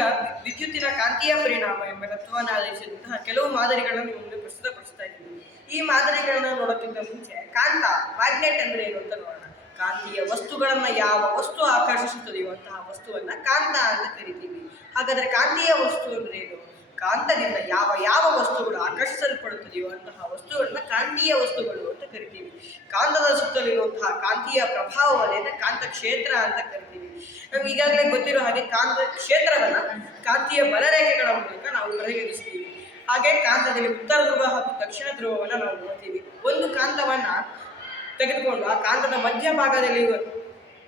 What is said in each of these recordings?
ನಾನೀಗ ವಿದ್ಯುತ್ತಿನ ಕಾಂತೀಯ ಪರಿಣಾಮ ಎಂಬ ತತ್ವವನ್ನು ಆಧರಿಸಿದಂತಹ ಕೆಲವು ಮಾದರಿಗಳನ್ನು ನಿಮ್ಮ ಮುಂದೆ ಪ್ರಸ್ತುತಪಡಿಸ್ತಾ ಇದ್ದೀನಿ. ಈ ಮಾದರಿಗಳನ್ನ ನೋಡೋಕ್ಕಿಂತ ಮುಂಚೆ ಕಾಂತ ಮ್ಯಾಗ್ನೆಟ್ ಅಂದ್ರೆ ಏನು ಅಂತ ನೋಡೋಣ. ಕಾಂತೀಯ ವಸ್ತುಗಳನ್ನ ಯಾವ ವಸ್ತು ಆಕರ್ಷಿಸುತ್ತದೆಯೋ ಅಂತಹ ವಸ್ತುವನ್ನ ಕಾಂತ ಅಂತ ಕರಿತೀವಿ. ಹಾಗಾದ್ರೆ ಕಾಂತೀಯ ವಸ್ತು ಅಂದ್ರೆ ಏನು? ಕಾಂತದಿಂದ ಯಾವ ಯಾವ ವಸ್ತುಗಳು ಆಕರ್ಷಿಸಲ್ಪಡುತ್ತದೆಯೋ ಅಂತಹ ವಸ್ತುಗಳನ್ನ ಕಾಂತೀಯ ವಸ್ತುಗಳು ಅಂತ ಕರಿತೀವಿ. ಕಾಂತದ ಸುತ್ತಲಿರುವಂತಹ ಕಾಂತೀಯ ಪ್ರಭಾವವನ್ನೇ ಕಾಂತ ಕ್ಷೇತ್ರ ಅಂತ ಕರಿತೀವಿ. ನಮ್ಗೆ ಈಗಾಗಲೇ ಗೊತ್ತಿರೋ ಹಾಗೆ ಕಾಂತ ಕ್ಷೇತ್ರವನ್ನ ಕಾಂತೀಯ ಬಲರೇಖೆಗಳ ಮೂಲಕ ನಾವು ಪರಿಗಣಿಸ್ತೀವಿ. ಹಾಗೆ ಕಾಂತದಲ್ಲಿ ಉತ್ತರ ಧ್ರುವ ಹಾಗೂ ದಕ್ಷಿಣ ಧ್ರುವವನ್ನು ನಾವು ನೋಡ್ತೀವಿ. ಒಂದು ಕಾಂತವನ್ನ ತೆಗೆದುಕೊಂಡು ಆ ಕಾಂತದ ಮಧ್ಯಭಾಗದಲ್ಲಿ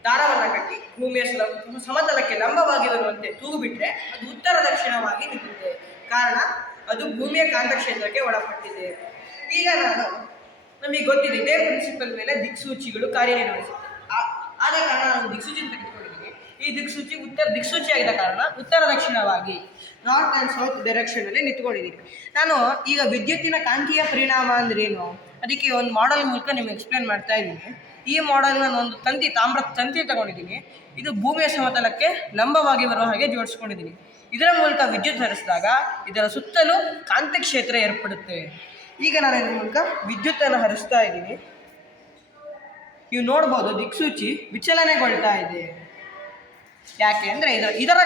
ದಾರವನ್ನು ಕಟ್ಟಿ ಭೂಮಿಯ ಸಮತಲಕ್ಕೆ ಲಂಬವಾಗಿ ಬರುವಂತೆ ತೂಗು ಬಿಟ್ಟರೆ ಅದು ಉತ್ತರ ದಕ್ಷಿಣವಾಗಿ ನಿಲ್ಲುತ್ತೆ. ಕಾರಣ ಅದು ಭೂಮಿಯ ಕಾಂತಕ್ಷೇತ್ರಕ್ಕೆ ಒಳಪಟ್ಟಿದೆ. ಈಗ ನಮಗೆ ಗೊತ್ತಿದೆ ಇದೇ ಪ್ರಿನ್ಸಿಪಲ್ ಮೇಲೆ ದಿಕ್ಸೂಚಿಗಳು ಕಾರ್ಯನಿರ್ವಹಿಸುತ್ತೆ. ಆದ ಕಾರಣ ನಾನು ದಿಕ್ಸೂಚಿ ತೆಗೆದುಕೊಂಡಿದ್ದೀನಿ. ಈ ದಿಕ್ಸೂಚಿ ದಿಕ್ಸೂಚಿ ಆಗಿದ ಕಾರಣ ಉತ್ತರ ದಕ್ಷಿಣವಾಗಿ ನಾರ್ತ್ ಆ್ಯಂಡ್ ಸೌತ್ ಡೈರೆಕ್ಷನ್ ಅಲ್ಲಿ ನಿಂತ್ಕೊಂಡಿದ್ದೀನಿ. ನಾನು ಈಗ ವಿದ್ಯುತ್ತಿನ ಕಾಂತೀಯ ಪರಿಣಾಮ ಅಂದ್ರೆ ಏನು ಅದಕ್ಕೆ ಒಂದು ಮಾಡೆಲ್ ಮೂಲಕ ನಿಮಗೆ ಎಕ್ಸ್ಪ್ಲೇನ್ ಮಾಡ್ತಾ ಇದ್ದೀನಿ. ಈ ಮಾಡೆಲ್ ನಾನು ಒಂದು ತಾಮ್ರದ ತಂತಿ ತಗೊಂಡಿದ್ದೀನಿ. ಇದು ಭೂಮಿಯ ಸಮತಲಕ್ಕೆ ಲಂಬವಾಗಿ ಬರುವ ಹಾಗೆ ಜೋಡಿಸ್ಕೊಂಡಿದ್ದೀನಿ. ಇದರ ಮೂಲಕ ವಿದ್ಯುತ್ ಹರಿಸಿದಾಗ ಇದರ ಸುತ್ತಲೂ ಕಾಂತಕ್ಷೇತ್ರ ಏರ್ಪಡುತ್ತೆ. ಈಗ ನಾನು ಇದರ ಮೂಲಕ ವಿದ್ಯುತ್ತನ್ನು ಹರಿಸ್ತಾ ಇದ್ದೀನಿ. ನೀವು ನೋಡ್ಬೋದು ದಿಕ್ಸೂಚಿ ವಿಚಲನೆಗೊಳ್ತಾ ಇದೆ. ಯಾಕೆ ಅಂದರೆ ಇದರ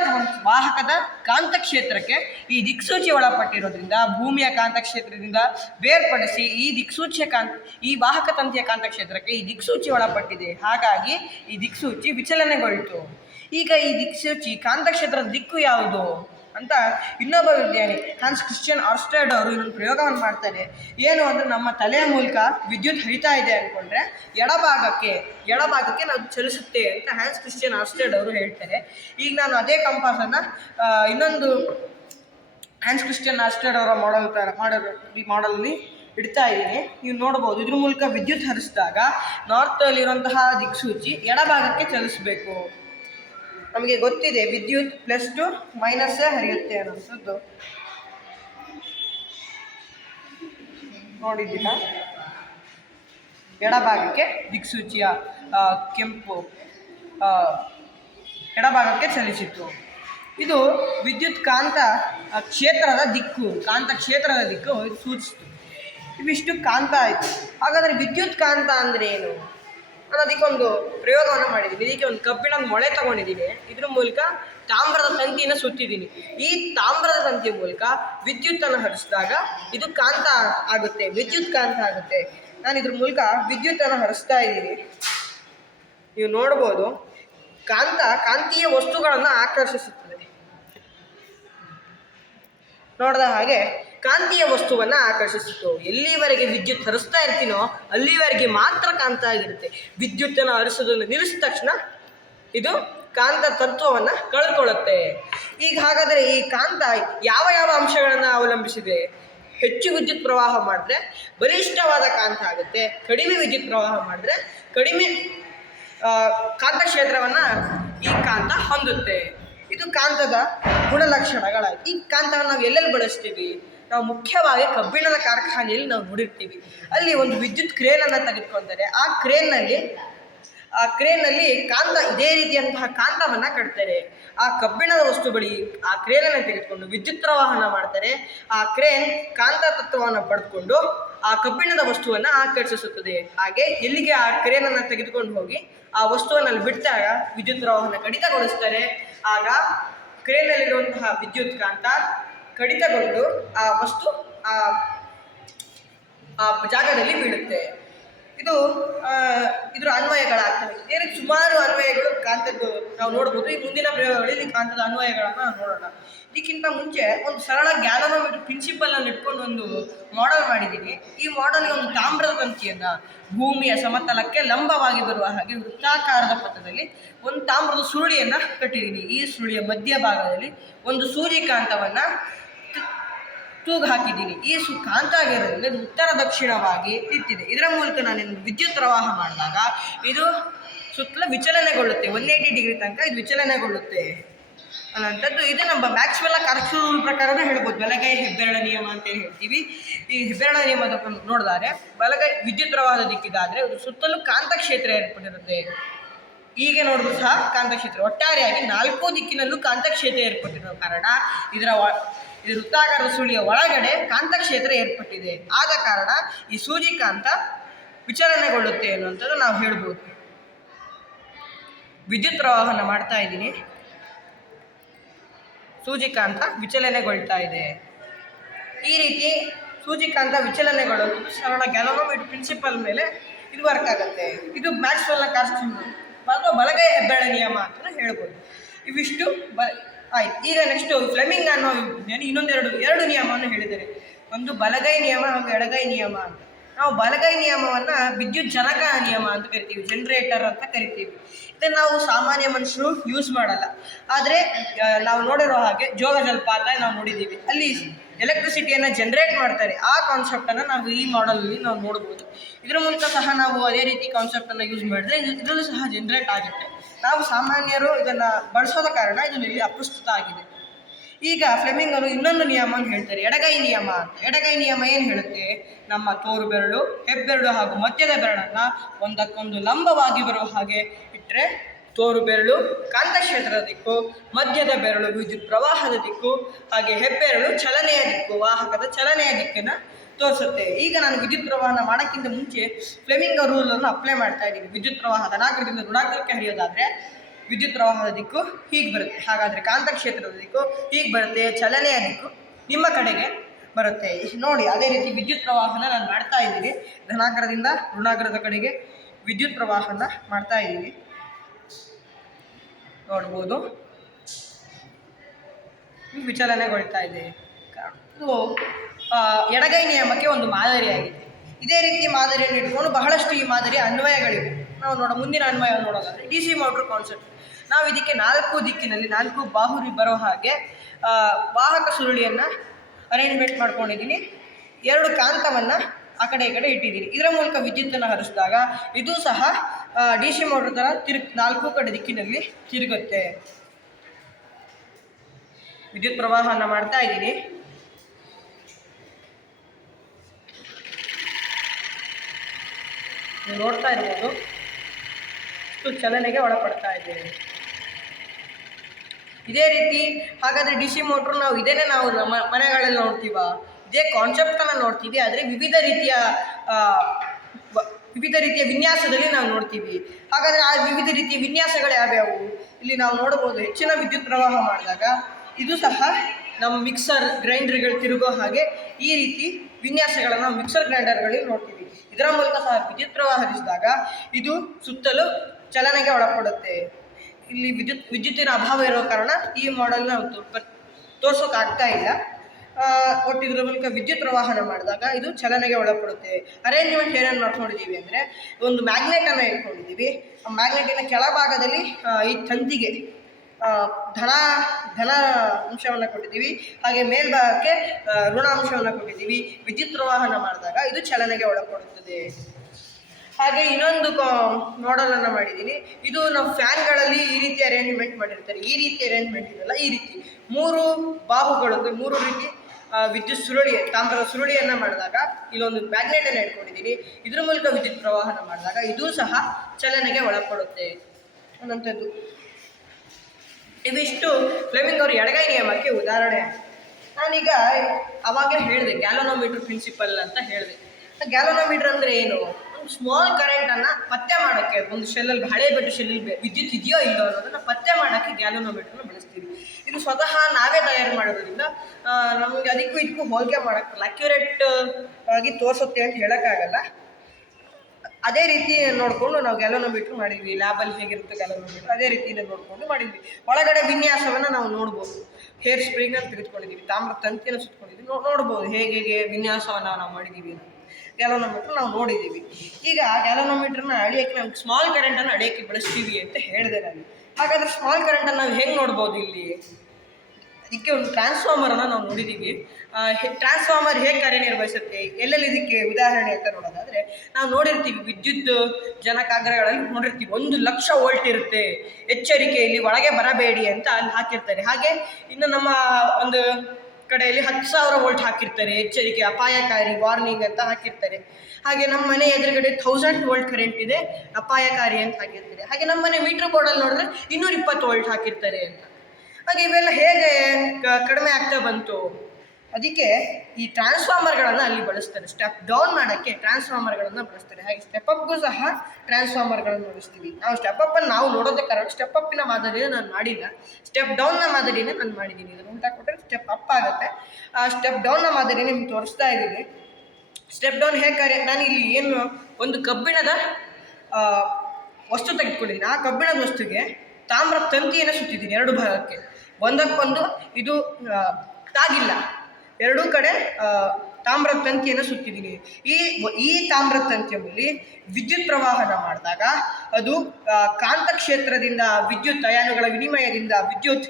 ವಾಹಕದ ಕಾಂತಕ್ಷೇತ್ರಕ್ಕೆ ಈ ದಿಕ್ಸೂಚಿ ಒಳಪಟ್ಟಿರೋದ್ರಿಂದ ಭೂಮಿಯ ಕಾಂತಕ್ಷೇತ್ರದಿಂದ ಬೇರ್ಪಡಿಸಿ ಈ ವಾಹಕ ತಂತಿಯ ಕಾಂತಕ್ಷೇತ್ರಕ್ಕೆ ಈ ದಿಕ್ಸೂಚಿ ಒಳಪಟ್ಟಿದೆ. ಹಾಗಾಗಿ ಈ ದಿಕ್ಸೂಚಿ ವಿಚಲನೆಗೊಳ್ತು. ಈಗ ಈ ದಿಕ್ಸೂಚಿ ಕಾಂತಕ್ಷೇತ್ರದ ದಿಕ್ಕು ಯಾವುದು ಅಂತ ಇನ್ನೊಬ್ಬ ವಿಜ್ಞಾನಿ ಹಾನ್ಸ್ ಕ್ರಿಶ್ಚಿಯನ್ ಆರ್ಸ್ಟೆಡ್ ಅವರು ಇನ್ನೊಂದು ಪ್ರಯೋಗವನ್ನು ಮಾಡ್ತಾರೆ. ಏನು ಅಂದರೆ ನಮ್ಮ ತಲೆಯ ಮೂಲಕ ವಿದ್ಯುತ್ ಹರಿತಾ ಇದೆ ಅಂದ್ಕೊಂಡ್ರೆ ಎಡಭಾಗಕ್ಕೆ ನಾವು ಚಲಿಸುತ್ತೆ ಅಂತ ಹಾನ್ಸ್ ಕ್ರಿಶ್ಚಿಯನ್ ಆರ್ಸ್ಟೆಡ್ ಅವರು ಹೇಳ್ತಾರೆ. ಈಗ ನಾನು ಅದೇ ಕಂಪಾಸನ್ನು ಇನ್ನೊಂದು ಹಾನ್ಸ್ ಕ್ರಿಶ್ಚಿಯನ್ ಆರ್ಸ್ಟೆಡ್ ಅವರ ಈ ಮಾಡೆಲ್ನಿ ಇಡ್ತಾ ಇದ್ದೀನಿ. ನೀವು ನೋಡ್ಬೋದು ಇದ್ರ ಮೂಲಕ ವಿದ್ಯುತ್ ಹರಿಸಿದಾಗ ನಾರ್ತಲ್ಲಿರುವಂತಹ ದಿಕ್ಸೂಚಿ ಎಡಭಾಗಕ್ಕೆ ಚಲಿಸಬೇಕು. ನಮಗೆ ಗೊತ್ತಿದೆ ವಿದ್ಯುತ್ ಪ್ಲಸ್ ಟು ಮೈನಸ್ಸೇ ಹರಿಯುತ್ತೆ ಅನ್ನೋಂಥದ್ದು. ನೋಡಿದ್ದೀರಾ? ಎಡಭಾಗಕ್ಕೆ ದಿಕ್ಸೂಚಿಯ ಕೆಂಪು ಎಡಭಾಗಕ್ಕೆ ಚಲಿಸಿತು. ಇದು ವಿದ್ಯುತ್ ಕಾಂತ ಕ್ಷೇತ್ರದ ದಿಕ್ಕು ಸೂಚಿಸಿತು. ಇವಿಷ್ಟು ಕಾಂತ ಆಯಿತು. ಹಾಗಾದರೆ ವಿದ್ಯುತ್ ಕಾಂತ ಅಂದರೆ ಏನು? ನಾನು ಅದಕ್ಕೊಂದು ಪ್ರಯೋಗವನ್ನು ಮಾಡಿದ್ದೀನಿ. ಇದಕ್ಕೆ ಒಂದು ಕಬ್ಬಿಣದ ಮೊಳೆ ತಗೊಂಡಿದ್ದೀನಿ. ಇದ್ರ ಮೂಲಕ ತಾಮ್ರದ ತಂತಿಯನ್ನು ಸುತ್ತಿದ್ದೀನಿ. ಈ ತಾಮ್ರದ ತಂತಿಯ ಮೂಲಕ ವಿದ್ಯುತ್ತನ್ನು ಹರಿಸಿದಾಗ ಇದು ಕಾಂತ ಆಗುತ್ತೆ, ವಿದ್ಯುತ್ ಕಾಂತ ಆಗುತ್ತೆ. ನಾನು ಇದ್ರ ಮೂಲಕ ವಿದ್ಯುತ್ತನ್ನು ಹರಿಸ್ತಾ ಇದ್ದೀನಿ. ನೀವು ನೋಡ್ಬೋದು ಕಾಂತೀಯ ವಸ್ತುಗಳನ್ನು ಆಕರ್ಷಿಸುತ್ತದೆ. ನೋಡಿದ ಹಾಗೆ ಕಾಂತೀಯ ವಸ್ತುವನ್ನು ಆಕರ್ಷಿಸಿತು. ಎಲ್ಲಿವರೆಗೆ ವಿದ್ಯುತ್ ಹರಿಸ್ತಾ ಇರ್ತೀನೋ ಅಲ್ಲಿವರೆಗೆ ಮಾತ್ರ ಕಾಂತ ಆಗಿರುತ್ತೆ. ವಿದ್ಯುತ್ತನ್ನು ಹರಿಸೋದನ್ನು ನಿಲ್ಲಿಸಿದ ತಕ್ಷಣ ಇದು ಕಾಂತ ತತ್ವವನ್ನು ಕಳ್ಕೊಳ್ಳುತ್ತೆ. ಈಗ ಹಾಗಾದರೆ ಈ ಕಾಂತ ಯಾವ ಯಾವ ಅಂಶಗಳನ್ನು ಅವಲಂಬಿಸಿದೆ? ಹೆಚ್ಚು ವಿದ್ಯುತ್ ಪ್ರವಾಹ ಮಾಡಿದ್ರೆ ಬಲಿಷ್ಠವಾದ ಕಾಂತ ಆಗುತ್ತೆ. ಕಡಿಮೆ ವಿದ್ಯುತ್ ಪ್ರವಾಹ ಮಾಡಿದ್ರೆ ಕಡಿಮೆ ಕಾಂತಕ್ಷೇತ್ರವನ್ನು ಈ ಕಾಂತ ಹೊಂದುತ್ತೆ. ಇದು ಕಾಂತದ ಗುಣಲಕ್ಷಣಗಳಾಗಿ. ಈ ಕಾಂತವನ್ನು ನಾವು ಎಲ್ಲೆಲ್ಲಿ ಬಳಸ್ತೀವಿ? ನಾವು ಮುಖ್ಯವಾಗಿ ಕಬ್ಬಿಣದ ಕಾರ್ಖಾನೆಯಲ್ಲಿ ನಾವು ನೋಡಿರ್ತೀವಿ. ಅಲ್ಲಿ ಒಂದು ವಿದ್ಯುತ್ ಕ್ರೇನನ್ನು ತೆಗೆದುಕೊಂತಾರೆ. ಆ ಕ್ರೇನ್ನಲ್ಲಿ ಕಾಂತ ಇದೇ ರೀತಿಯಂತಹ ಕಾಂತವನ್ನು ಕಟ್ತಾರೆ. ಆ ಕಬ್ಬಿಣದ ವಸ್ತುಗಳು ಆ ಕ್ರೇನನ್ನು ತೆಗೆದುಕೊಂಡು ವಿದ್ಯುತ್ ಪ್ರವಾಹನ ಮಾಡ್ತಾರೆ. ಆ ಕ್ರೇನ್ ಕಾಂತ ತತ್ವವನ್ನು ಪಡೆದುಕೊಂಡು ಆ ಕಬ್ಬಿಣದ ವಸ್ತುವನ್ನು ಆಕರ್ಷಿಸುತ್ತದೆ. ಹಾಗೆ ಎಲ್ಲಿಗೆ ಆ ಕ್ರೇನನ್ನು ತೆಗೆದುಕೊಂಡು ಹೋಗಿ ಆ ವಸ್ತುವನ್ನು ಬಿಟ್ಟಾಗ ವಿದ್ಯುತ್ ಪ್ರವಾಹನ ಕಡಿತಗೊಳಿಸ್ತಾರೆ. ಆಗ ಕ್ರೇನ್ನಲ್ಲಿರುವಂತಹ ವಿದ್ಯುತ್ ಕಾಂತ ಕಡಿತಗೊಂಡು ಆ ವಸ್ತು ಆ ಜಾಗದಲ್ಲಿ ಬೀಳುತ್ತೆ. ಇದರ ಅನ್ವಯಗಳಾಗ್ತವೆ. ಏನಕ್ಕೆ ಸುಮಾರು ಅನ್ವಯಗಳು ಕಾಂತದ್ದು ನಾವು ನೋಡ್ಬೋದು. ಈ ಮುಂದಿನ ಪ್ರಯೋಗಗಳಲ್ಲಿ ಕಾಂತದ ಅನ್ವಯಗಳನ್ನು ನೋಡೋಣ. ಇದಕ್ಕಿಂತ ಮುಂಚೆ ಒಂದು ಸರಳ ಗ್ಯಾಲೋನೋಮೀಟರ್ ಪ್ರಿನ್ಸಿಪಲನ್ನು ಇಟ್ಕೊಂಡು ಒಂದು ಮಾಡೆಲ್ ಮಾಡಿದ್ದೀನಿ. ಈ ಮಾಡೆಲ್ಗೆ ಒಂದು ತಾಮ್ರದ ತಂತಿಯನ್ನು ಭೂಮಿಯ ಸಮತಲಕ್ಕೆ ಲಂಬವಾಗಿ ಬರುವ ಹಾಗೆ ವೃತ್ತಾಕಾರದ ಪಥದಲ್ಲಿ ಒಂದು ತಾಮ್ರದ ಸುರುಳಿಯನ್ನು ಕಟ್ಟಿದ್ದೀನಿ. ಈ ಸುರುಳಿಯ ಮಧ್ಯಭಾಗದಲ್ಲಿ ಒಂದು ಸೂರ್ಯಕಾಂತವನ್ನು ತೂಗು ಹಾಕಿದ್ದೀನಿ. ಈ ಕಾಂತ ಆಗಿರೋದ್ರಿಂದ ಉತ್ತರ ದಕ್ಷಿಣವಾಗಿ ನಿಂತಿದೆ. ಇದರ ಮೂಲಕ ನಾನು ವಿದ್ಯುತ್ ಪ್ರವಾಹ ಮಾಡಿದಾಗ ಇದು ಸುತ್ತಲೂ ವಿಚಲನೆಗೊಳ್ಳುತ್ತೆ. 180 ಡಿಗ್ರಿ ತನಕ ಇದು ವಿಚಲನೆಗೊಳ್ಳುತ್ತೆ ಅನ್ನೋಂಥದ್ದು. ಇದು ನಮ್ಮ ಮ್ಯಾಕ್ಸ್ವೆಲ್ ಕರೆಕ್ಷನ್ ರೂಲ್ ಪ್ರಕಾರನೇ ಹೇಳ್ಬೋದು. ಬಲಗೈ ಹೆಬ್ಬೆರಳ ನಿಯಮ ಅಂತ ಹೇಳ್ತೀವಿ. ಈ ಹೆಬ್ಬೆರಳ ನಿಯಮದ ನೋಡಿದರೆ ಬಲಗೈ ವಿದ್ಯುತ್ ಪ್ರವಾಹದ ದಿಕ್ಕಿಗಾದರೆ ಅದು ಸುತ್ತಲೂ ಕಾಂತಕ್ಷೇತ್ರ ಏರ್ಪಟ್ಟಿರುತ್ತೆ. ಹೀಗೆ ನೋಡಿದ್ರು ಸಹ ಕಾಂತಕ್ಷೇತ್ರ ಒಟ್ಟಾರೆಯಾಗಿ 4 ದಿಕ್ಕಿನಲ್ಲೂ ಕಾಂತಕ್ಷೇತ್ರ ಏರ್ಪಟ್ಟಿರೋ ಕಾರಣ ಇದು ವೃತ್ತಾಕಾರದ ಸುಳಿಯ ಒಳಗಡೆ ಕಾಂತಕ್ಷೇತ್ರ ಏರ್ಪಟ್ಟಿದೆ. ಆದ ಕಾರಣ ಈ ಸೂಜಿಕಾಂತ ವಿಚಲನೆಗೊಳ್ಳುತ್ತೆ ಅನ್ನುವಂಥದ್ದು ನಾವು ಹೇಳ್ಬೋದು. ವಿದ್ಯುತ್ ಪ್ರವಾಹನ ಮಾಡ್ತಾ ಇದ್ದೀನಿ, ಸೂಜಿಕಾಂತ ವಿಚಲನೆಗೊಳ್ತಾ ಇದೆ. ಈ ರೀತಿ ಸೂಜಿಕಾಂತ ವಿಚಲನೆಗೊಳ್ಳಲು ಸರಳ ಗ್ಯಾಲೋನೋಮೀಟರ್ ಪ್ರಿನ್ಸಿಪಲ್ ಮೇಲೆ ಇದು ವರ್ಕ್ ಆಗುತ್ತೆ. ಇದು ಮ್ಯಾಕ್ಸ್ವೆಲ್ನ ಕಾನ್ಸ್ಟೆಂಟ್ ಅಥವಾ ಬಲಗೈ ಹೆಬ್ಬೆರಳ ನಿಯಮ ಅಂತ ಹೇಳ್ಬೋದು. ಇವಿಷ್ಟು ಆಯ್ತು. ಈಗ ನೆಕ್ಸ್ಟು ಫ್ಲೆಮಿಂಗ್ ಅನ್ನೋ ಎರಡು ನಿಯಮವನ್ನು ಹೇಳಿದ್ದಾರೆ. ಒಂದು ಬಲಗೈ ನಿಯಮ ಹಾಗೂ ಎಡಗೈ ನಿಯಮ ಅಂತ. ನಾವು ಬಲಗೈ ನಿಯಮವನ್ನು ವಿದ್ಯುತ್ ಜನಕ ನಿಯಮ ಅಂತ ಕರಿತೀವಿ, ಜನರೇಟರ್ ಅಂತ ಕರಿತೀವಿ. ಇದನ್ನು ನಾವು ಸಾಮಾನ್ಯ ಮನುಷ್ಯರು ಯೂಸ್ ಮಾಡಲ್ಲ. ಆದರೆ ನಾವು ನೋಡಿರೋ ಹಾಗೆ ಜೋಗ ಜಲಪಾತ ನಾವು ನೋಡಿದ್ದೀವಿ, ಅಲ್ಲಿ ಎಲೆಕ್ಟ್ರಿಸಿಟಿಯನ್ನು ಜನರೇಟ್ ಮಾಡ್ತಾರೆ. ಆ ಕಾನ್ಸೆಪ್ಟನ್ನು ನಾವು ಈ ಮಾಡಲಲ್ಲಿ ನಾವು ನೋಡ್ಬೋದು. ಇದರ ಮೂಲಕ ಸಹ ನಾವು ಅದೇ ರೀತಿ ಕಾನ್ಸೆಪ್ಟನ್ನು ಯೂಸ್ ಮಾಡಿದ್ರೆ ಇದರಲ್ಲೂ ಸಹ ಜನರೇಟ್ ಆಗುತ್ತೆ. ನಾವು ಸಾಮಾನ್ಯರು ಇದನ್ನು ಬಳಸೋದ ಕಾರಣ ಇದರಲ್ಲಿ ಅಪ್ರಸ್ತುತ ಆಗಿದೆ. ಈಗ ಫ್ಲೆಮಿಂಗ್ ಅವರು ಇನ್ನೊಂದು ನಿಯಮವನ್ನು ಹೇಳ್ತಾರೆ, ಎಡಗೈ ನಿಯಮ ಅಂತ. ಎಡಗೈ ನಿಯಮ ಏನು ಹೇಳುತ್ತೆ? ನಮ್ಮ ತೋರು ಬೆರಳು, ಹೆಬ್ಬೆರಳು ಹಾಗೂ ಮಧ್ಯದ ಬೆರಳನ್ನು ಒಂದಕ್ಕೊಂದು ಲಂಬವಾಗಿ ಬರುವ ಹಾಗೆ ಇಟ್ಟರೆ ತೋರು ಬೆರಳು ಕಾಂತಕ್ಷೇತ್ರದ ದಿಕ್ಕು, ಮಧ್ಯದ ಬೆರಳು ವಿದ್ಯುತ್ ಪ್ರವಾಹದ ದಿಕ್ಕು, ಹಾಗೆ ಹೆಬ್ಬೆರಳು ಚಲನೆಯ ದಿಕ್ಕು, ವಾಹಕದ ಚಲನೆಯ ದಿಕ್ಕನ್ನು ತೋರಿಸುತ್ತೆ. ಈಗ ನಾನು ವಿದ್ಯುತ್ ಪ್ರವಾಹನ ಮಾಡೋಕ್ಕಿಂತ ಮುಂಚೆ ಫ್ಲೆಮಿಂಗ್ ರೂಲನ್ನು ಅಪ್ಲೈ ಮಾಡ್ತಾ ಇದ್ದೀನಿ. ವಿದ್ಯುತ್ ಪ್ರವಾಹ ಧನಾಗ್ರದಿಂದ ಋಣಾಗ್ರಕ್ಕೆ ಹರಿಯೋದಾದರೆ ವಿದ್ಯುತ್ ಪ್ರವಾಹದ ದಿಕ್ಕು ಹೀಗೆ ಬರುತ್ತೆ. ಹಾಗಾದರೆ ಕಾಂತಕ್ಷೇತ್ರದ ದಿಕ್ಕು ಹೀಗೆ ಬರುತ್ತೆ, ಚಲನೆಯ ದಿಕ್ಕು ನಿಮ್ಮ ಕಡೆಗೆ ಬರುತ್ತೆ. ನೋಡಿ, ಅದೇ ರೀತಿ ವಿದ್ಯುತ್ ಪ್ರವಾಹನ ನಾನು ಮಾಡ್ತಾ ಇದ್ದೀನಿ. ಧನಾಗ್ರದಿಂದ ಋಣಾಗ್ರದ ಕಡೆಗೆ ವಿದ್ಯುತ್ ಪ್ರವಾಹನ ಮಾಡ್ತಾ ಇದ್ದೀನಿ, ನೋಡ್ಬೋದು ವಿಚಲನೆಗೊಳ್ತಾ ಇದೆ. ಇದು ಎಡಗೈ ನಿಯಮಕ್ಕೆ ಒಂದು ಮಾದರಿಯಾಗಿದೆ. ಇದೇ ರೀತಿ ಮಾದರಿಯನ್ನು ಇಟ್ಕೊಂಡು ಬಹಳಷ್ಟು ಈ ಮಾದರಿಯ ಅನ್ವಯಗಳಿವೆ. ನಾವು ಮುಂದಿನ ಅನ್ವಯವನ್ನು ನೋಡೋದಾದರೆ DC ಮೋಟ್ರ್ ಕಾನ್ಸೆಪ್ಟ್. ನಾವು ಇದಕ್ಕೆ 4 ದಿಕ್ಕಿನಲ್ಲಿ 4 ಬಾಹುರಿ ಬರೋ ಹಾಗೆ ವಾಹಕ ಸುರುಳಿಯನ್ನು ಅರೇಂಜ್ಮೆಂಟ್ ಮಾಡ್ಕೊಂಡಿದ್ದೀನಿ. 2 ಕಾಂತವನ್ನು ಆ ಕಡೆ ಈ ಕಡೆ ಇಟ್ಟಿದ್ದೀನಿ. ಇದರ ಮೂಲಕ ವಿದ್ಯುತ್ತನ್ನು ಹರಿಸಿದಾಗ ಇದು ಸಹ DC ಮೋಟ್ರ್ ಥರ 4 ಕಡೆ ದಿಕ್ಕಿನಲ್ಲಿ ತಿರುಗುತ್ತೆ. ವಿದ್ಯುತ್ ಪ್ರವಾಹವನ್ನು ಮಾಡ್ತಾ ಇದ್ದೀನಿ. ನೀವು ನೋಡ್ತಾ ಇರ್ಬೋದು, ಚಲನೆಗೆ ಒಳಪಡ್ತಾ ಇದ್ದೇವೆ. ಇದೇ ರೀತಿ ಹಾಗಾದರೆ DC ಮೋಟ್ರ್ ನಾವು ಇದನ್ನೇ ನಾವು ನಮ್ಮ ಮನೆಗಳಲ್ಲಿ ನೋಡ್ತೀವ, ಇದೇ ಕಾನ್ಸೆಪ್ಟನ್ನು ನೋಡ್ತೀವಿ. ಆದರೆ ವಿವಿಧ ರೀತಿಯ ವಿನ್ಯಾಸದಲ್ಲಿ ನಾವು ನೋಡ್ತೀವಿ. ಹಾಗಾದರೆ ಆ ವಿವಿಧ ರೀತಿಯ ವಿನ್ಯಾಸಗಳು ಯಾವ್ಯಾವು? ಇಲ್ಲಿ ನಾವು ನೋಡ್ಬೋದು, ಹೆಚ್ಚಿನ ವಿದ್ಯುತ್ ಪ್ರವಾಹ ಮಾಡಿದಾಗ ಇದು ಸಹ ನಮ್ಮ ಮಿಕ್ಸರ್ ಗ್ರೈಂಡರ್ಗಳು ತಿರುಗೋ ಹಾಗೆ ಈ ರೀತಿ ವಿನ್ಯಾಸಗಳನ್ನು ನಾವು ಮಿಕ್ಸರ್ ಗ್ರೈಂಡರ್ಗಳಲ್ಲಿ ನೋಡ್ತೀವಿ. ಇದರ ಮೂಲಕ ಸಹ ವಿದ್ಯುತ್ ಪ್ರವಾಹ ಹರಿಸಿದಾಗ ಇದು ಸುತ್ತಲೂ ಚಲನೆಗೆ ಒಳಪಡುತ್ತೆ. ಇಲ್ಲಿ ವಿದ್ಯುತ್ತಿನ ಅಭಾವ ಇರೋ ಕಾರಣ ಈ ಮಾಡೆಲ್ನ ತೋರ್ಸೋಕ್ಕಾಗ್ತಾ ಇಲ್ಲ. ಒಟ್ಟಿದ್ರ ಮೂಲಕ ವಿದ್ಯುತ್ ಪ್ರವಾಹನ ಮಾಡಿದಾಗ ಇದು ಚಲನೆಗೆ ಒಳಪಡುತ್ತೆ. ಅರೇಂಜ್ಮೆಂಟ್ ಏನೇನು ಮಾಡ್ಕೊಂಡಿದ್ದೀವಿ ಅಂದರೆ, ಒಂದು ಮ್ಯಾಗ್ನೆಟನ್ನು ಇಟ್ಕೊಂಡಿದ್ದೀವಿ. ಆ ಮ್ಯಾಗ್ನೆಟಿನ ಕೆಳಭಾಗದಲ್ಲಿ ಈ ತಂತಿಗೆ ಧನ ಅಂಶವನ್ನು ಕೊಟ್ಟಿದ್ದೀವಿ, ಹಾಗೆ ಮೇಲ್ಭಾಗಕ್ಕೆ ಋಣ ಅಂಶವನ್ನು ಕೊಟ್ಟಿದ್ದೀವಿ. ವಿದ್ಯುತ್ ಪ್ರವಾಹನ ಮಾಡಿದಾಗ ಇದು ಚಲನೆಗೆ ಒಳಪಡುತ್ತದೆ. ಹಾಗೆ ಇನ್ನೊಂದು ಮಾಡೆಲನ್ನು ಮಾಡಿದ್ದೀನಿ. ಇದು ನಾವು ಫ್ಯಾನ್ಗಳಲ್ಲಿ ಈ ರೀತಿ ಅರೇಂಜ್ಮೆಂಟ್ ಮಾಡಿರ್ತಾರೆ. ಈ ರೀತಿ ಅರೇಂಜ್ಮೆಂಟ್ ಇದೆಲ್ಲ ಈ ರೀತಿ 3 ಬಾಹುಗಳು, 3 ರೀತಿ ವಿದ್ಯುತ್ ಸುರುಳಿ, ತಾಮ್ರದ ಸುರುಳಿಯನ್ನು ಮಾಡಿದಾಗ ಇಲ್ಲೊಂದು ಮ್ಯಾಗ್ನೆಟನ್ನು ಇಟ್ಕೊಂಡಿದ್ದೀನಿ. ಇದ್ರ ಮೂಲಕ ವಿದ್ಯುತ್ ಪ್ರವಾಹನ ಮಾಡಿದಾಗ ಇದು ಸಹ ಚಲನೆಗೆ ಒಳಪಡುತ್ತೆ ಅನ್ನೋಂಥದ್ದು. ಇದಿಷ್ಟು ಫ್ಲೆಮಿಂಗ್ ಅವರು ಎಡಗೈ ನಿಯಮಕ್ಕೆ ಉದಾಹರಣೆ. ನಾನೀಗ ಅವಾಗಲೇ ಹೇಳಿದೆ ಗ್ಯಾಲೋನೋಮೀಟರ್ ಪ್ರಿನ್ಸಿಪಲ್ ಅಂತ ಹೇಳಿದೆ. ಗ್ಯಾಲೋನೋಮೀಟರ್ ಅಂದರೆ ಏನು? ಒಂದು ಸ್ಮಾಲ್ ಕರೆಂಟನ್ನು ಪತ್ತೆ ಮಾಡೋಕ್ಕೆ, ಒಂದು ಶೆಲ್ಲಲ್ಲಿ ಹಳೆ ಬೆಟ್ಟು ಶೆಲ್ಲಲ್ಲಿ ವಿದ್ಯುತ್ ಇದೆಯೋ ಇಲ್ಲೋ ಅನ್ನೋದನ್ನು ಪತ್ತೆ ಮಾಡೋಕ್ಕೆ ಗ್ಯಾಲೋನೋಮೀಟರ್ನ ಬಳಸ್ತೀವಿ. ಇದು ಸ್ವತಃ ನಾವೇ ತಯಾರು ಮಾಡೋದ್ರಿಂದ ನಮಗೆ ಇದಕ್ಕೂ ಹೋಲಿಕೆ ಮಾಡೋಕ್ಕಲ್ಲ, ಅಕ್ಯುರೇಟ್ ಆಗಿ ತೋರಿಸುತ್ತೆ ಅಂತ ಹೇಳೋಕ್ಕಾಗಲ್ಲ. ಅದೇ ರೀತಿ ನೋಡಿಕೊಂಡು ನಾವು ಗ್ಯಾಲೋನೋಮೀಟ್ರ್ ಮಾಡಿದ್ವಿ. ಲ್ಯಾಬಲ್ಲಿ ಹೇಗಿರುತ್ತೆ ಗ್ಯಾಲೋನೋಮೀಟ್ರ್ ಅದೇ ರೀತಿಯಿಂದ ನೋಡಿಕೊಂಡು ಮಾಡಿದ್ವಿ. ಒಳಗಡೆ ವಿನ್ಯಾಸವನ್ನು ನಾವು ನೋಡ್ಬೋದು. ಹೇರ್ ಸ್ಪ್ರಿಂಗನ್ನು ತೆಗೆದುಕೊಂಡಿದ್ದೀವಿ, ತಾಮ್ರ ತಂತಿಯನ್ನು ಸುತ್ಕೊಂಡಿದ್ದೀವಿ. ನೋಡ್ಬೋದು ಹೇಗೆ ವಿನ್ಯಾಸವನ್ನು ನಾವು ಮಾಡಿದ್ದೀವಿ ಅಂತ. ಗ್ಯಾಲೋನೋಮೀಟ್ರ್ ನಾವು ನೋಡಿದ್ದೀವಿ. ಈಗ ಗ್ಯಾಲೋನೋಮೀಟ್ರನ್ನ ಅಳಿಯೋಕ್ಕೆ ನಾವು ಸ್ಮಾಲ್ ಕರೆಂಟನ್ನು ಅಳಿಯೋಕ್ಕೆ ಬಳಸ್ತೀವಿ ಅಂತ ಹೇಳಿದೆ ನಾನು. ಹಾಗಾದರೆ ಸ್ಮಾಲ್ ಕರೆಂಟನ್ನು ನಾವು ಹೆಂಗೆ ನೋಡ್ಬೋದು? ಇಲ್ಲಿ ಇದಕ್ಕೆ ಒಂದು ಟ್ರಾನ್ಸ್ಫಾರ್ಮರನ್ನು ನಾವು ನೋಡಿದ್ದೀವಿ. ಟ್ರಾನ್ಸ್ಫಾರ್ಮರ್ ಹೇಗೆ ಕಾರ್ಯನಿರ್ವಹಿಸುತ್ತೆ, ಎಲ್ಲೆಲ್ಲಿ ಇದಕ್ಕೆ ಉದಾಹರಣೆ ಅಂತ ನೋಡೋದಾದರೆ, ನಾವು ನೋಡಿರ್ತೀವಿ ವಿದ್ಯುತ್ ಜನಕಾಗ್ರಗಳಲ್ಲಿ ನೋಡಿರ್ತೀವಿ 1,00,000 ವೋಲ್ಟ್ ಇರುತ್ತೆ, ಎಚ್ಚರಿಕೆ ಇಲ್ಲಿ ಒಳಗೆ ಬರಬೇಡಿ ಅಂತ ಅಲ್ಲಿ ಹಾಕಿರ್ತಾರೆ. ಹಾಗೆ ಇನ್ನು ನಮ್ಮ ಒಂದು ಕಡೆಯಲ್ಲಿ 10,000 ವೋಲ್ಟ್ ಹಾಕಿರ್ತಾರೆ, ಎಚ್ಚರಿಕೆ, ಅಪಾಯಕಾರಿ, ವಾರ್ನಿಂಗ್ ಅಂತ ಹಾಕಿರ್ತಾರೆ. ಹಾಗೆ ನಮ್ಮ ಮನೆ ಎದುರುಗಡೆ 1000 ವೋಲ್ಟ್ ಕರೆಂಟ್ ಇದೆ, ಅಪಾಯಕಾರಿ ಅಂತ ಹಾಕಿರ್ತಾರೆ. ಹಾಗೆ ನಮ್ಮ ಮನೆ ಮೀಟರ್ ಬೋರ್ಡಲ್ಲಿ ನೋಡಿದ್ರೆ 220 ವೋಲ್ಟ್ ಹಾಕಿರ್ತಾರೆ ಅಂತ. ಹಾಗೆ ಇವೆಲ್ಲ ಹೇಗೆ ಕಡಿಮೆ ಆಗ್ತಾ ಬಂತು? ಅದಕ್ಕೆ ಈ ಟ್ರಾನ್ಸ್ಫಾರ್ಮರ್ಗಳನ್ನು ಅಲ್ಲಿ ಬಳಸ್ತಾರೆ. ಸ್ಟೆಪ್ ಡೌನ್ ಮಾಡೋಕ್ಕೆ ಟ್ರಾನ್ಸ್ಫಾರ್ಮರ್ಗಳನ್ನು ಬಳಸ್ತಾರೆ. ಹಾಗೆ ಸ್ಟೆಪ್ ಅಪ್ಗೂ ಸಹ ಟ್ರಾನ್ಸ್ಫಾರ್ಮರ್ಗಳನ್ನು ಬಳಸ್ತೀವಿ. ನಾವು ಸ್ಟೆಪ್ ಅಪ್ಪನ್ನು ನಾವು ನೋಡೋದಕ್ಕೆ ಕಾರಣ ಸ್ಟೆಪ್ ಅಪ್ಪಿನ ಮಾದರಿನ ನಾನು ಮಾಡಿಲ್ಲ, ಸ್ಟೆಪ್ ಡೌನ್ನ ಮಾದರಿನೇ ನಾನು ಮಾಡಿದ್ದೀನಿ. ಇದನ್ನು ಉಂಟಾ ಕೊಟ್ಟರೆ ಸ್ಟೆಪ್ ಅಪ್ ಆಗುತ್ತೆ. ಆ ಸ್ಟೆಪ್ ಡೌನ್ನ ಮಾದರಿ ನಿಮ್ಗೆ ತೋರಿಸ್ತಾ ಇದ್ದೀನಿ. ಸ್ಟೆಪ್ ಡೌನ್ ಹೇಗೆ ಕಾರ್ಯ, ನಾನು ಇಲ್ಲಿ ಏನು ಒಂದು ಕಬ್ಬಿಣದ ವಸ್ತು ತೆಗೆದುಕೊಂಡಿದ್ದೀನಿ. ಆ ಕಬ್ಬಿಣದ ವಸ್ತುಗೆ ತಾಮ್ರ ತಂತಿಯನ್ನು ಸುತ್ತಿದ್ದೀನಿ 2 ಭಾಗಕ್ಕೆ, ಒಂದಕ್ಕೊಂದು. ಇದು ತಾಗಿಲ್ಲ, ಎರಡೂ ಕಡೆ ತಾಮ್ರದ ತಂತಿಯನ್ನು ಸುತ್ತಿದ್ದೀನಿ. ಈ ತಾಮ್ರದ ತಂತಿಯಲ್ಲಿ ವಿದ್ಯುತ್ ಪ್ರವಾಹನ ಮಾಡಿದಾಗ ಅದು ಕಾಂತ ಕ್ಷೇತ್ರದಿಂದ ವಿದ್ಯುತ್ ಅಯಾನುಗಳ ವಿನಿಮಯದಿಂದ ವಿದ್ಯುತ್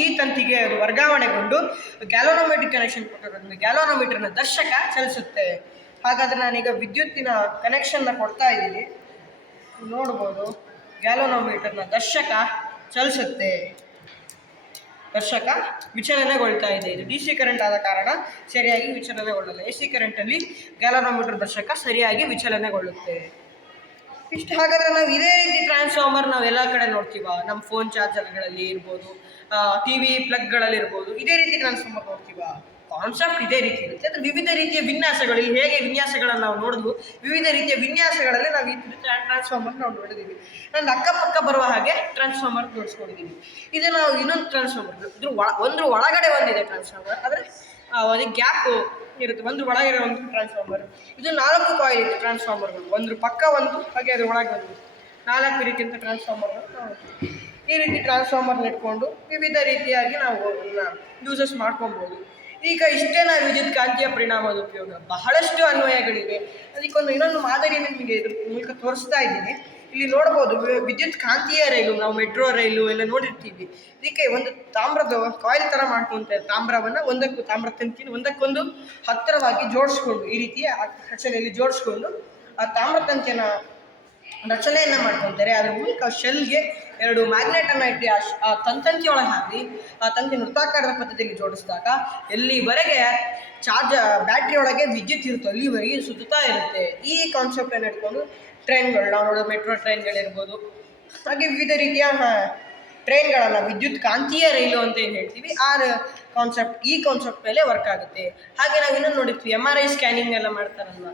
ಈ ತಂತಿಗೆ ಅದು ವರ್ಗಾವಣೆಗೊಂಡು ಗ್ಯಾಲೋನೋಮೀಟರ್ ಕನೆಕ್ಷನ್ ಕೊಟ್ಟಿರೋದ್ರಿಂದ ಗ್ಯಾಲೋನೋಮೀಟರ್ನ ದರ್ಶಕ ಚಲಿಸುತ್ತೆ. ಹಾಗಾದರೆ ನಾನೀಗ ವಿದ್ಯುತ್ತಿನ ಕನೆಕ್ಷನ್ನ ಕೊಡ್ತಾ ಇದ್ದೀನಿ, ನೋಡ್ಬೋದು. ಗ್ಯಾಲೋನೋಮೀಟರ್ನ ದರ್ಶಕ ಚಲಿಸುತ್ತೆ, ದರ್ಶಕ ವಿಚಲನೆಗೊಳ್ತಾ ಇದೆ. ಇದು DC ಕರೆಂಟ್ ಆದ ಕಾರಣ ಸರಿಯಾಗಿ ವಿಚಲನೆಗೊಳ್ಳಲ್ಲ. AC ಕರೆಂಟಲ್ಲಿ ಗ್ಯಾಲೋನೋಮೀಟರ್ ದರ್ಶಕ ಸರಿಯಾಗಿ ವಿಚಲನೆಗೊಳ್ಳುತ್ತೆ. ಇಷ್ಟು. ಹಾಗಾದರೆ ನಾವು ಇದೇ ರೀತಿ ಟ್ರಾನ್ಸ್ಫಾರ್ಮರ್ ನಾವು ಎಲ್ಲ ಕಡೆ ನೋಡ್ತೀವ. ನಮ್ಮ ಫೋನ್ ಚಾರ್ಜರ್ಗಳಲ್ಲಿ ಇರ್ಬೋದು, TV ಪ್ಲಗ್ಗಳಲ್ಲಿ ಇರ್ಬೋದು, ಇದೇ ರೀತಿ ಟ್ರಾನ್ಸ್ಫಾರ್ಮರ್ ನೋಡ್ತೀವ. ಕಾನ್ಸೆಪ್ಟ್ ಇದೇ ರೀತಿ ಇರುತ್ತೆ. ಅದು ವಿವಿಧ ರೀತಿಯ ವಿನ್ಯಾಸಗಳು, ಇಲ್ಲಿ ಹೇಗೆ ವಿನ್ಯಾಸಗಳನ್ನು ನಾವು ನೋಡಿದ್ವು, ವಿವಿಧ ರೀತಿಯ ವಿನ್ಯಾಸಗಳಲ್ಲಿ ನಾವು ಈ ಟ್ರಾನ್ಸ್ಫಾರ್ಮರ್ ನಾವು ನೋಡಿದ್ದೀವಿ. ನನ್ನ ಅಕ್ಕಪಕ್ಕ ಬರುವ ಹಾಗೆ ಟ್ರಾನ್ಸ್ಫಾರ್ಮರ್ ತೋರಿಸ್ಕೊಂಡಿದ್ದೀವಿ. ಇದು ನಾವು ಇನ್ನೊಂದು ಟ್ರಾನ್ಸ್ಫಾರ್ಮರ್, ಒಂದು ಒಳಗಡೆ ಒಂದಿದೆ ಟ್ರಾನ್ಸ್ಫಾರ್ಮರ್, ಆದರೆ ಅದಕ್ಕೆ ಗ್ಯಾಪ್ ಇರುತ್ತೆ. ಒಂದು ಒಳಗಡೆ ಒಂದು ಟ್ರಾನ್ಸ್ಫಾರ್ಮರ್. ಇದು 4 ಕಾಯಿಲ್ ಇದೆ ಟ್ರಾನ್ಸ್ಫಾರ್ಮರ್ಗಳು, ಒಂದು ಪಕ್ಕ ಒಂದು, ಹಾಗೆ ಅದ್ರ ಒಳಗೆ ಒಂದು 4 ರೀತಿಯಿಂದ ಟ್ರಾನ್ಸ್ಫಾರ್ಮರ್ಗಳು ನಾವು ಈ ರೀತಿ ಟ್ರಾನ್ಸ್ಫಾರ್ಮರ್ನ ಇಟ್ಕೊಂಡು ವಿವಿಧ ರೀತಿಯಾಗಿ ನಾವು ಯೂಸಸ್ ಮಾಡ್ಕೊಬೋದು. ಈಗ ಇಷ್ಟೇ ನಾವು ವಿದ್ಯುತ್ ಕಾಂತೀಯ ಪರಿಣಾಮದ ಉಪಯೋಗ, ಬಹಳಷ್ಟು ಅನ್ವಯಗಳಿವೆ. ಅದಕ್ಕೊಂದು ಇನ್ನೊಂದು ಮಾದರಿಯನ್ನು ನಿಮಗೆ ಇದ್ರ ಮೂಲಕ ತೋರಿಸ್ತಾ ಇದ್ದೀನಿ. ಇಲ್ಲಿ ನೋಡ್ಬೋದು ವಿದ್ಯುತ್ ಕಾಂತೀಯ ರೈಲು, ನಾವು ಮೆಟ್ರೋ ರೈಲು ಎಲ್ಲ ನೋಡಿರ್ತೀವಿ. ಇದಕ್ಕೆ ಒಂದು ತಾಮ್ರದ ಕಾಯಿಲ್ ಥರ ಮಾಡ್ಕೊತಾರೆ. ತಾಮ್ರವನ್ನು ತಾಮ್ರ ತಂತಿನ ಒಂದಕ್ಕೊಂದು ಹತ್ತಿರವಾಗಿ ಜೋಡಿಸ್ಕೊಂಡು ಈ ರೀತಿಯ ರಚನೆಯಲ್ಲಿ ಜೋಡಿಸ್ಕೊಂಡು ಆ ತಾಮ್ರ ತಂತಿಯನ್ನು ರಚನೆಯನ್ನು ಮಾಡ್ಕೊತಾರೆ. ಅದರ ಮೂಲಕ ಶೆಲ್ಗೆ 2 ಮ್ಯಾಗ್ನೆಟನ್ನು ಇಟ್ಟು ಆ ತಂತಿಯೊಳಗೆ ಹಾಕಿ ಆ ತಂತಿ ವೃತ್ತಾಕಾರದ ಪದ್ಧತಿಯಲ್ಲಿ ಜೋಡಿಸಿದಾಗ ಎಲ್ಲಿವರೆಗೆ ಬ್ಯಾಟ್ರಿ ಒಳಗೆ ವಿದ್ಯುತ್ ಇರುತ್ತೋ ಅಲ್ಲಿವರೆಗೆ ಸುತ್ತಾ ಇರುತ್ತೆ. ಈ ಕಾನ್ಸೆಪ್ಟನ್ನು ಇಟ್ಕೊಂಡು ಟ್ರೈನ್ಗಳು, ನಾವು ನೋಡೋ ಮೆಟ್ರೋ ಟ್ರೈನ್ಗಳಿರ್ಬೋದು, ಹಾಗೆ ವಿವಿಧ ರೀತಿಯ ಟ್ರೈನ್ಗಳನ್ನು ವಿದ್ಯುತ್ ಕಾಂತೀಯ ರೈಲು ಅಂತ ಏನು ಹೇಳ್ತೀವಿ, ಈ ಕಾನ್ಸೆಪ್ಟ್ ಮೇಲೆ ವರ್ಕ್ ಆಗುತ್ತೆ. ಹಾಗೆ ನಾವು ಇನ್ನೊಂದು ನೋಡಿರ್ತೀವಿ, MRI ಸ್ಕ್ಯಾನಿಂಗ್ ಎಲ್ಲ ಮಾಡ್ತಾರಲ್ವ,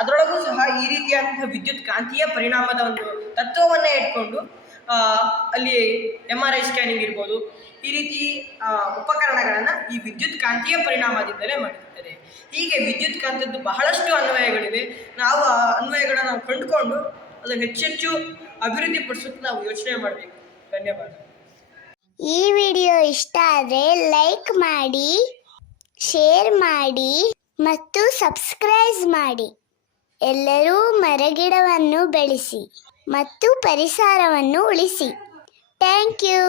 ಅದರೊಳಗೂ ಸಹ ಈ ರೀತಿಯಾದಂತಹ ವಿದ್ಯುತ್ ಕಾಂತೀಯ ಪರಿಣಾಮದ ಒಂದು ತತ್ವವನ್ನೇ ಇಟ್ಕೊಂಡು ಅಲ್ಲಿ MRI ಸ್ಕ್ಯಾನಿಂಗ್ ಇರ್ಬೋದು, ಈ ರೀತಿ ಉಪಕರಣಗಳನ್ನು ಈ ವಿದ್ಯುತ್ ಕಾಂತೀಯ ಪರಿಣಾಮದಿಂದಲೇ ಮಾಡಿರ್ತಾರೆ. ಹೀಗೆ ವಿದ್ಯುತ್ ಕಾಂತದ್ದು ಬಹಳಷ್ಟು ಅನ್ವಯಗಳಿವೆ. ನಾವು ಆ ಅನ್ವಯಗಳನ್ನು ನಾವು ಕಂಡುಕೊಂಡು ಅದನ್ನು ಹೆಚ್ಚೆಚ್ಚು ಅಭಿವೃದ್ಧಿಪಡಿಸೋಕೆ ನಾವು ಯೋಚನೆ ಮಾಡಬೇಕು. ಧನ್ಯವಾದ. ಈ ವಿಡಿಯೋ ಇಷ್ಟ ಆದರೆ ಲೈಕ್ ಮಾಡಿ, ಶೇರ್ ಮಾಡಿ ಮತ್ತು ಸಬ್ಸ್ಕ್ರೈಬ್ ಮಾಡಿ. ಎಲ್ಲರೂ ಮರಗಿಡವನ್ನು ಬೆಳೆಸಿ ಮತ್ತು ಪರಿಸರವನ್ನು ಉಳಿಸಿ. Thank you.